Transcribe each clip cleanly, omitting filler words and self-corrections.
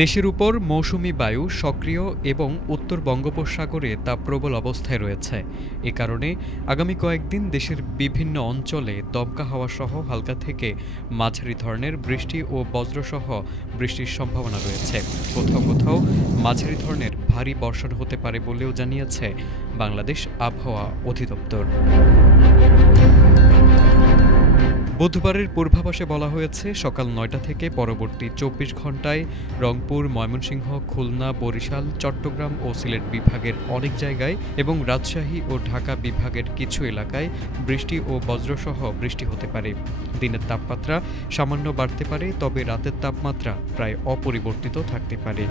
দেশের উপর মৌসুমি বায়ু সক্রিয় এবং উত্তর বঙ্গোপসাগরে তা প্রবল অবস্থায় রয়েছে। এ কারণে আগামী কয়েকদিন দেশের বিভিন্ন অঞ্চলে দমকা হাওয়া সহ হালকা থেকে মাঝারি ধরনের বৃষ্টি ও বজ্রসহ বৃষ্টির সম্ভাবনা রয়েছে। কোথাও কোথাও মাঝারি ধরনের ভারী বর্ষণ হতে পারে বলেও জানিয়েছে বাংলাদেশ আবহাওয়া অধিদপ্তর। বুধবারের পূর্বাভাসে বলা হয়েছে, সকাল ৯টা থেকে পরবর্তী ২৪ ঘণ্টায় রংপুর, ময়মনসিংহ, খুলনা, বরিশাল, চট্টগ্রাম ও সিলেট বিভাগের অনেক জায়গায় এবং রাজশাহী ও ঢাকা বিভাগের কিছু এলাকায় বৃষ্টি ও বজ্রসহ বৃষ্টি হতে পারে। দিনের তাপমাত্রা সামান্য বাড়তে পারে, তবে রাতের তাপমাত্রা প্রায় অপরিবর্তিত থাকতে পারে।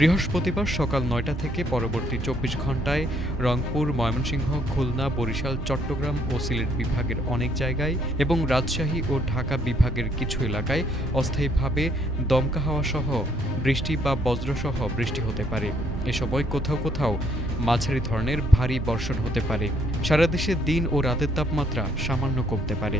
বৃহস্পতিবার সকাল ৯টা থেকে পরবর্তী ২৪ ঘণ্টায় রংপুর, ময়মনসিংহ, খুলনা, বরিশাল, চট্টগ্রাম ও সিলেট বিভাগের অনেক জায়গায় এবং রাজশাহী ও ঢাকা বিভাগের কিছু এলাকায় অস্থায়ীভাবে দমকা হাওয়া সহ বৃষ্টি বা বজ্রসহ বৃষ্টি হতে পারে। এ সময় কোথাও কোথাও মাঝারি ধরনের ভারী বর্ষণ হতে পারে। সারা দেশে দিন ও রাতের তাপমাত্রা সামান্য কমতে পারে।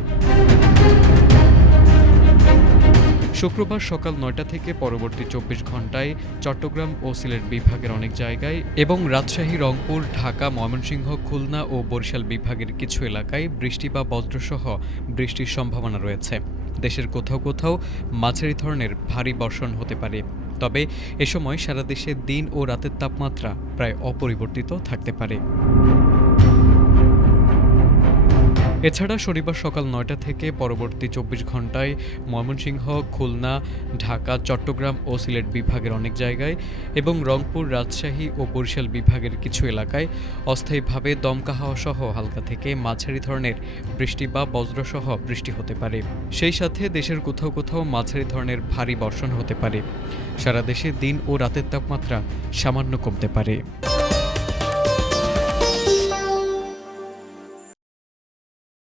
শুক্রবার সকাল ৯টা থেকে পরবর্তী ২৪ ঘণ্টায় চট্টগ্রাম ও সিলেট বিভাগের অনেক জায়গায় এবং রাজশাহী, রংপুর, ঢাকা, ময়মনসিংহ, খুলনা ও বরিশাল বিভাগের কিছু এলাকায় বৃষ্টি বা বজ্রসহ বৃষ্টির সম্ভাবনা রয়েছে। দেশের কোথাও কোথাও মাঝারি ধরনের ভারী বর্ষণ হতে পারে। তবে এ সময় সারা দেশে দিন ও রাতের তাপমাত্রা প্রায় অপরিবর্তিত থাকতে পারে। এছাড়া শনিবার সকাল ৯টা থেকে পরবর্তী ২৪ ঘণ্টায় ময়মনসিংহ, খুলনা, ঢাকা, চট্টগ্রাম ও সিলেট বিভাগের অনেক জায়গায় এবং রংপুর, রাজশাহী ও বরিশাল বিভাগের কিছু এলাকায় অস্থায়ীভাবে দমকা হাওয়া সহ হালকা থেকে মাঝারি ধরনের বৃষ্টি বা বজ্রসহ বৃষ্টি হতে পারে। সেই সাথে দেশের কোথাও কোথাও মাঝারি ধরনের ভারী বর্ষণ হতে পারে। সারা দেশে দিন ও রাতের তাপমাত্রা সামান্য কমতে পারে।